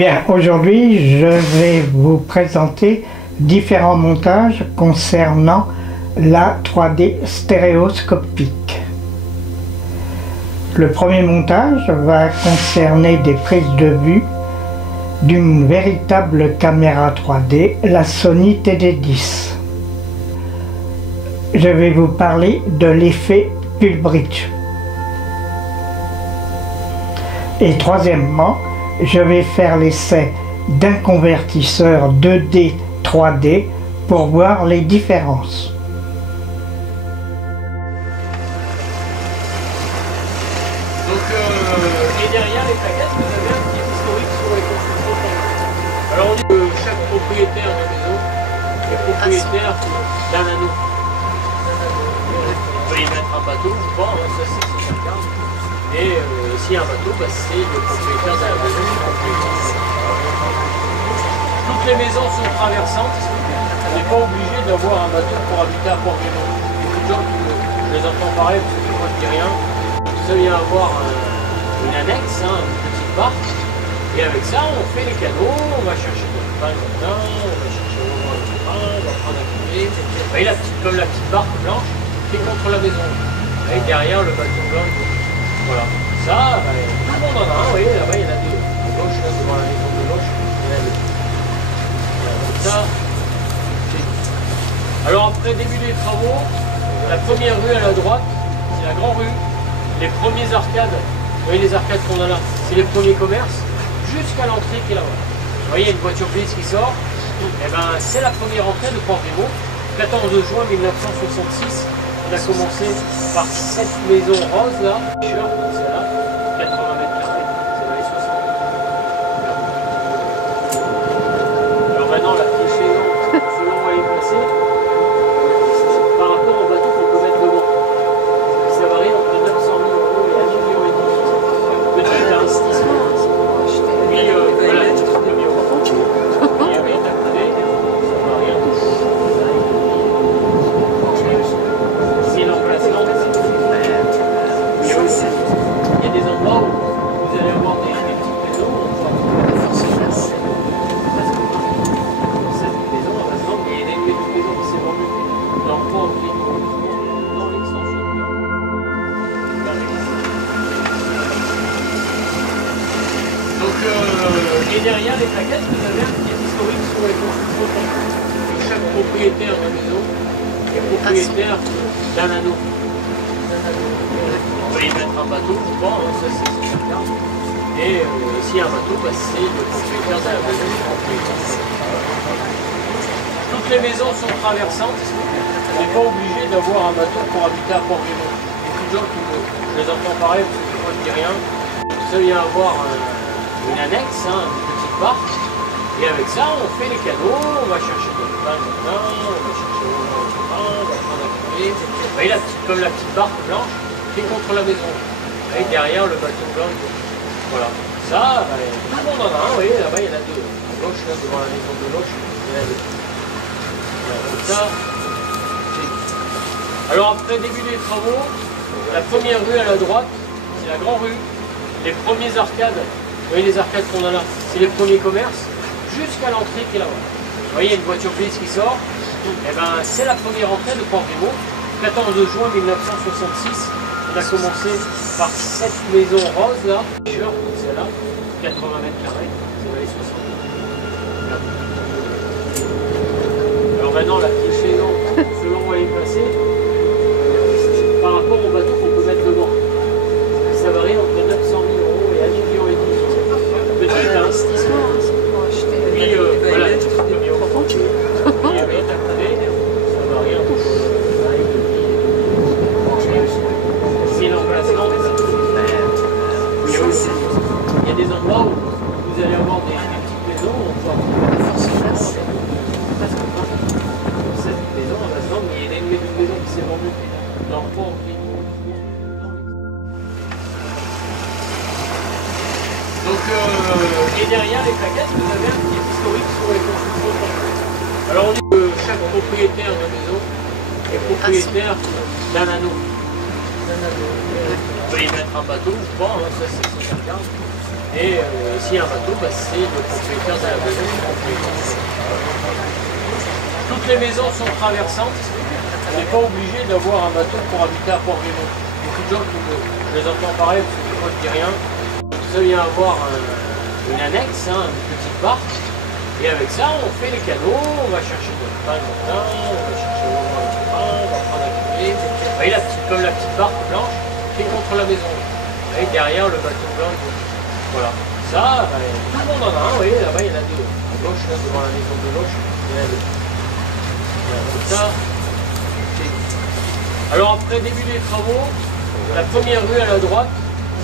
Bien, aujourd'hui, je vais vous présenter différents montages concernant la 3D stéréoscopique. Le premier montage va concerner des prises de vue d'une véritable caméra 3D, la Sony TD10. Je vais vous parler de l'effet Pull-Bridge. Et troisièmement, je vais faire l'essai d'un convertisseur 2D 3D pour voir les différences. Donc, et derrière les plaquettes, vous avez un petit historique sur les constructions. Alors on dit que chaque propriétaire de maison est propriétaire d'un anneau. On peut y mettre un bateau ou pas, ça c'est chacun. Et s'il y a un bateau, c'est le propriétaire de la maison. Toutes les maisons sont traversantes. On n'est pas obligé d'avoir un bateau pour habiter à Port-Gémeaux. Beaucoup de gens, je les entends parler parce que moi je dis rien. Il vient avoir une annexe, une petite barque. Et avec ça, on fait les canaux, on va chercher du pain le matin, on va chercher au moins du pain, on va prendre à couler. Et comme la petite barque blanche qui est contre la maison. Et derrière le bateau blanc. Voilà. Ça, tout le monde en a un, vous voyez, là-bas il y en a deux. À gauche, là, devant la maison de gauche, il y en a deux. Voilà, donc ça, c'est tout. Alors après début des travaux, la première rue à la droite, c'est la grande rue. Les premiers arcades, vous voyez les arcades qu'on a là, c'est les premiers commerces, jusqu'à l'entrée qui est là-bas. Vous voyez, il y a une voiture police qui sort, et ben c'est la première entrée de Port-Gémeaux. 14 juin 1966, on a commencé par cette maison rose là, c'est là, 80 mètres carrés, c'est dans les 60. Alors maintenant la petite maison, selon où elle est placée, par rapport au bateau qu'on peut mettre devant. Ça varie entre 900 000 € et 1,5 million. Petit investissement. Oui, voilà, le premier au fond. Il y avait un côté, ça varie un peu. C'est l'emplacement. Il y a aussi, il y a des endroits où vous allez avoir des petites maisons, on va forcément cette maison, par exemple, il y a des maisons qui s'est vendue dans le port dans l'extension de l'heure. Donc, et derrière les plaquettes, vous avez un petit historique sur les constructions. Chaque propriétaire de maison est propriétaire d'un anneau. On peut y mettre un bateau ou pas, ça c'est chacun. Et s'il y a un bateau, c'est le propriétaire de la maison. Toutes les maisons sont traversantes. On n'est pas obligé d'avoir un bateau pour habiter à Port-Gémeaux. Beaucoup de gens qui je les entends parler parce que moi je dis rien. Ça vient avoir une annexe, une petite barque. Et avec ça, on fait les canaux, on va chercher du pain le matin, on va chercher au moins du pain, on va prendre à couler. Vous voyez, comme la petite barque blanche qui est contre la maison. Et derrière le bateau blanc. Voilà. Ça, tout le monde en a un, vous voyez, là-bas il y en a deux. À gauche, là, devant la maison de gauche, il y en a deux. Voilà, donc ça, c'est tout. Alors après début des travaux, la première rue à la droite, c'est la grande rue. Les premiers arcades, vous voyez les arcades qu'on a là, c'est les premiers commerces, jusqu'à l'entrée qui est là-bas. Vous voyez, il y a une voiture police qui sort, et ben c'est la première entrée de Port-Gémeaux. 14 juin 1966, on a commencé par cette maison rose là, c'est là, 80 mètres carrés, c'est dans les 60. Alors maintenant la petite maison, selon où elle est placée, par rapport au bateau qu'on peut mettre devant. Ça varie entre 900 000 € et 1,5 million. Petit investissement. Oui, voilà, le premier au fond. Il y avait un côté, ça varie un peu. C'est l'emplacement. Il y a aussi, il y a des endroits où vous allez avoir des petites maisons, on peut forcément cette maison, par exemple, il y a une maison qui s'est vendue dans le port. Donc, et derrière les plaquettes, vous avez un petit historique sur les constructions. Alors on dit que chaque propriétaire de maison est propriétaire d'un anneau. On peut y mettre un bateau ou pas, ça c'est chacun. Et s'il y a un bateau, bah, c'est le propriétaire de la maison. Toutes les maisons sont traversantes. On n'est pas obligé d'avoir un bateau pour habiter à Port-Grémont. Beaucoup de gens qui je les entends parler parce que des fois je dis rien. Ça vient avoir une annexe, hein, une petite barque. Et avec ça, on fait les canaux, on va chercher de pain le matin, on va chercher au moins du pain, on va prendre un café. Vous voyez, comme la petite barque blanche qui est contre la maison. Et derrière le bateau blanc. Voilà. Ça, tout le monde en a un, vous voyez, là-bas il y en a deux. À gauche, là, devant la maison de gauche, il y en a deux. Voilà, ça. Alors après début des travaux, la première rue à la droite,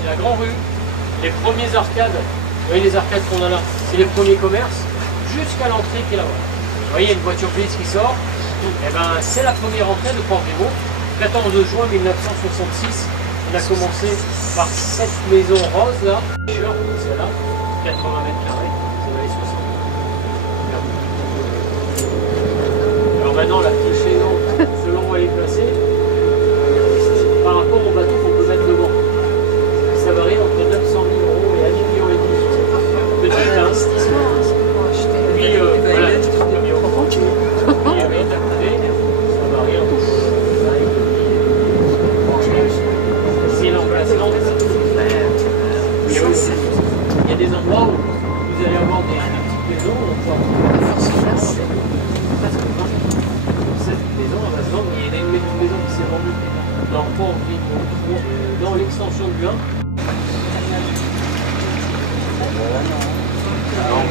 c'est la grande rue. Les premiers arcades, vous voyez les arcades qu'on a là, c'est les premiers commerces, jusqu'à l'entrée qui est là-bas. Vous voyez, il y a une voiture police qui sort, et ben c'est la première entrée de Port-Grémont. 14 juin 1966, on a commencé par cette maison rose là, c'est là, 80 mètres carrés, c'est dans les 60. Alors maintenant la petite maison, selon où elle est placée, par rapport au bateau qu'on peut mettre devant. Ça varie entre 900 000 € et 1,5 million. Petit investissement, pour acheter. Puis voilà, puis avec à côté, ça varie entre 1 et 2 000. C'est l'emplacement. Il y a des endroits où vous allez avoir des petites maisons, on va forcément cette maison, on va se vendre. Il y a une maison qui s'est vendue dans Port-Grémont, dans l'extension du 1. Non,